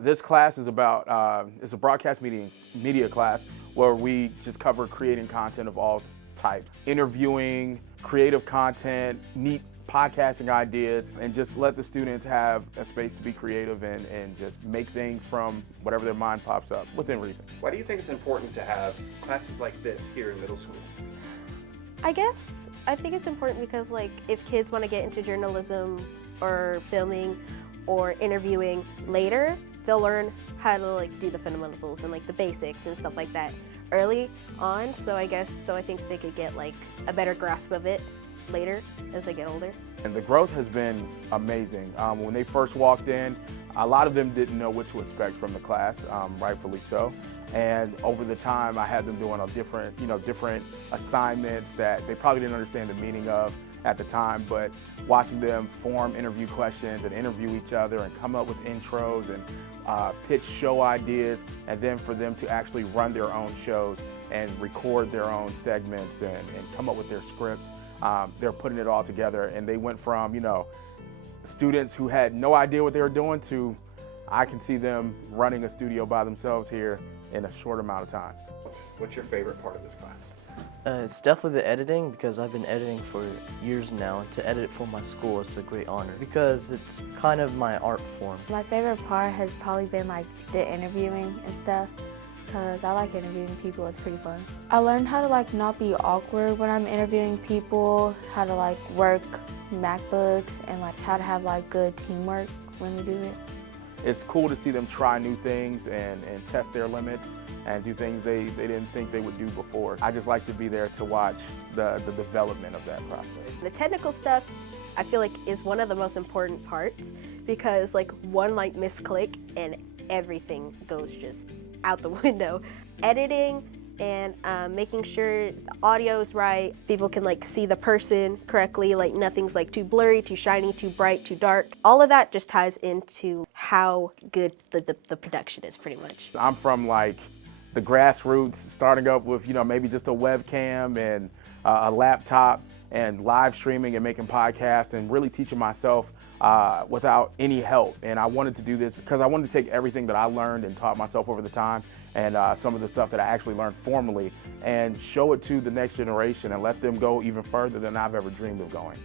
This class is about, it's a broadcast media class where we just cover creating content of all types. Interviewing, creative content, neat podcasting ideas, and just let the students have a space to be creative and just make things from whatever their mind pops up within reason. Why do you think it's important to have classes like this here in middle school? I think it's important because if kids want to get into journalism or filming or interviewing later, they'll learn how to do the fundamentals and the basics and stuff like that early on. So I think they could get a better grasp of it later as they get older. And the growth has been amazing. When they first walked in, a lot of them didn't know what to expect from the class, rightfully so. And over the time, I had them doing different assignments that they probably didn't understand the meaning of at the time, but watching them form interview questions and interview each other and come up with intros and pitch show ideas, and then for them to actually run their own shows and record their own segments and come up with their scripts. They're putting it all together, and they went from, students who had no idea what they were doing to I can see them running a studio by themselves here in a short amount of time. What's your favorite part of this class? It's definitely the editing, because I've been editing for years now, and to edit for my school is a great honor because it's kind of my art form. My favorite part has probably been the interviewing and stuff, because I like interviewing people. It's pretty fun. I learned how to not be awkward when I'm interviewing people, how to work MacBooks, and how to have good teamwork when we do it. It's cool to see them try new things and test their limits and do things they didn't think they would do before. I just like to be there to watch the development of that process. The technical stuff, I feel is one of the most important parts, because one misclick and everything goes just out the window. Editing and making sure the audio is right, people can see the person correctly, nothing's too blurry, too shiny, too bright, too dark. All of that just ties into how good the production is, pretty much. I'm from the grassroots, starting up with maybe just a webcam and a laptop and live streaming and making podcasts and really teaching myself without any help. And I wanted to do this because I wanted to take everything that I learned and taught myself over the time and some of the stuff that I actually learned formally and show it to the next generation and let them go even further than I've ever dreamed of going.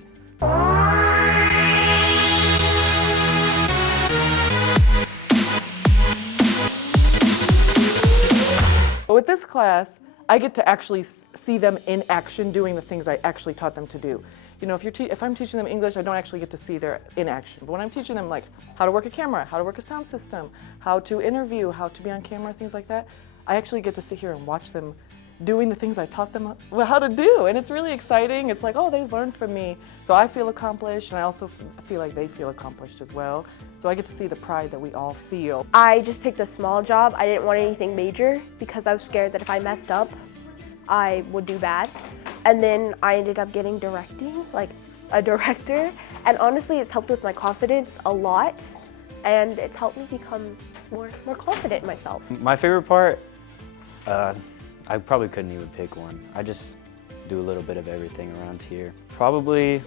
With this class, I get to actually see them in action doing the things I actually taught them to do. If I'm teaching them English, I don't actually get to see their in action. But when I'm teaching them how to work a camera, how to work a sound system, how to interview, how to be on camera, things like that, I actually get to sit here and watch them doing the things I taught them how to do. And it's really exciting. It's oh, they learned from me. So I feel accomplished, and I also feel like they feel accomplished as well. So I get to see the pride that we all feel. I just picked a small job. I didn't want anything major because I was scared that if I messed up, I would do bad. And then I ended up getting directing, a director. And honestly, it's helped with my confidence a lot. And it's helped me become more confident in myself. My favorite part, I probably couldn't even pick one. I just do a little bit of everything around here. Probably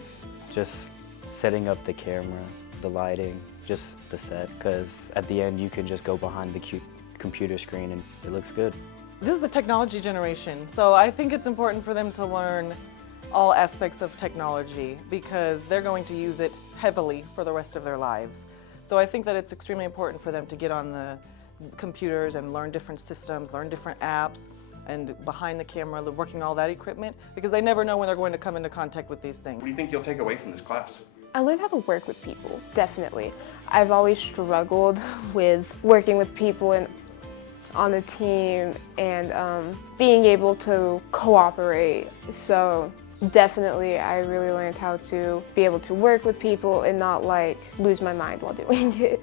just setting up the camera, the lighting, just the set, because at the end you can just go behind the computer screen and it looks good. This is the technology generation, so I think it's important for them to learn all aspects of technology because they're going to use it heavily for the rest of their lives. So I think that it's extremely important for them to get on the computers and learn different systems, learn different apps, and behind the camera, working all that equipment, because they never know when they're going to come into contact with these things. What do you think you'll take away from this class? I learned how to work with people, definitely. I've always struggled with working with people and on a team and being able to cooperate. So definitely I really learned how to be able to work with people and not lose my mind while doing it.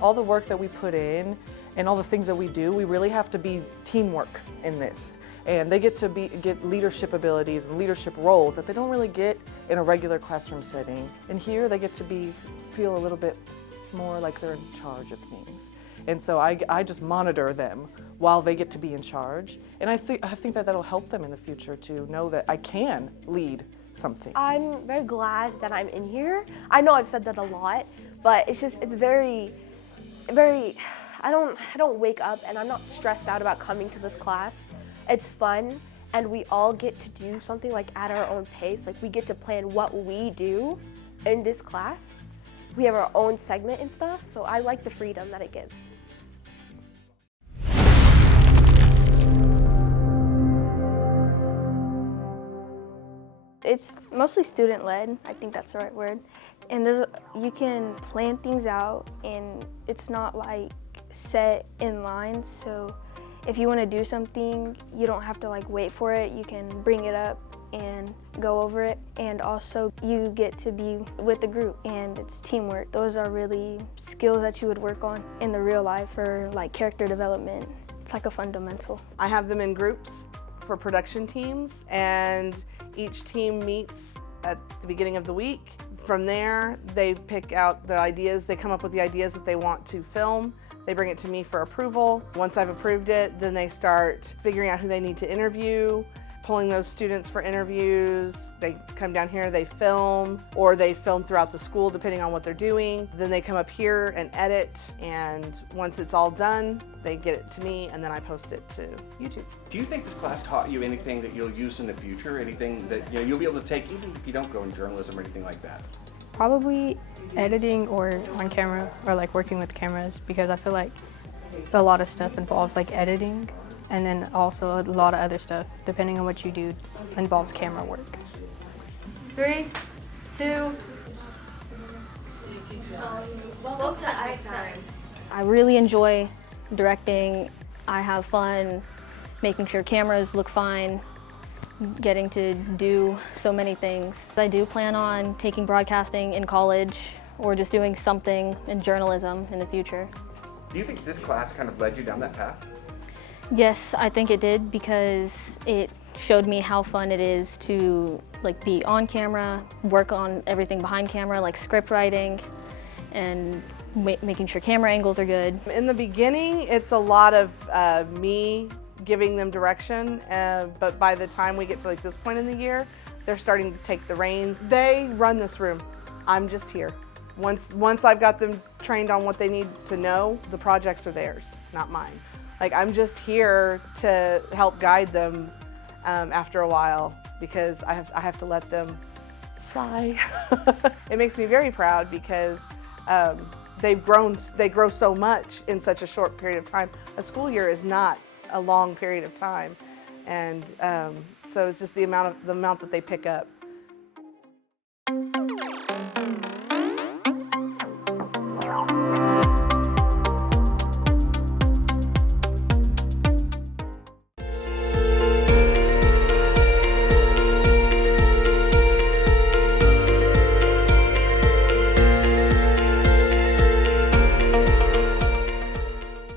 All the work that we put in and all the things that we do, we really have to be teamwork in this. And they get to get leadership abilities and leadership roles that they don't really get in a regular classroom setting. And here they get to feel a little bit more like they're in charge of things. And so I just monitor them while they get to be in charge. And I think that that'll help them in the future to know that I can lead something. I'm very glad that I'm in here. I know I've said that a lot, but it's very, I don't wake up and I'm not stressed out about coming to this class. It's fun, and we all get to do something like at our own pace. Like we get to plan what we do in this class. We have our own segment and stuff, so I like the freedom that it gives. It's mostly student-led, I think that's the right word. And you can plan things out, and it's not like set in line, so if you want to do something, you don't have to like wait for it. You can bring it up and go over it, and also you get to be with the group, and it's teamwork. Those are really skills that you would work on in the real life for like character development. It's like a fundamental. I have them in groups for production teams, and each team meets at the beginning of the week. From there, they pick out the ideas, they come up with the ideas that they want to film. They bring it to me for approval. Once I've approved it, then they start figuring out who they need to interview, pulling those students for interviews. They come down here, they film, or they film throughout the school depending on what they're doing. Then they come up here and edit, and once it's all done, they get it to me, and then I post it to YouTube. Do you think this class taught you anything that you'll use in the future? Anything that you'll be able to take even if you don't go in journalism or anything like that? Probably editing or on camera, or like working with cameras, because I feel like a lot of stuff involves like editing, and then also a lot of other stuff, depending on what you do, involves camera work. 3, 2. Welcome to iTime. I really enjoy directing. I have fun making sure cameras look fine, getting to do so many things. I do plan on taking broadcasting in college or just doing something in journalism in the future. Do you think this class kind of led you down that path? Yes, I think it did, because it showed me how fun it is to like be on camera, work on everything behind camera, like script writing and making sure camera angles are good. In the beginning, it's a lot of me giving them direction, but by the time we get to like this point in the year, they're starting to take the reins. They run this room. I'm just here. Once I've got them trained on what they need to know, the projects are theirs, not mine. Like, I'm just here to help guide them after a while, because I have to let them fly. It makes me very proud, because they grow so much in such a short period of time. A school year is not a long period of time, and so it's just the amount that they pick up.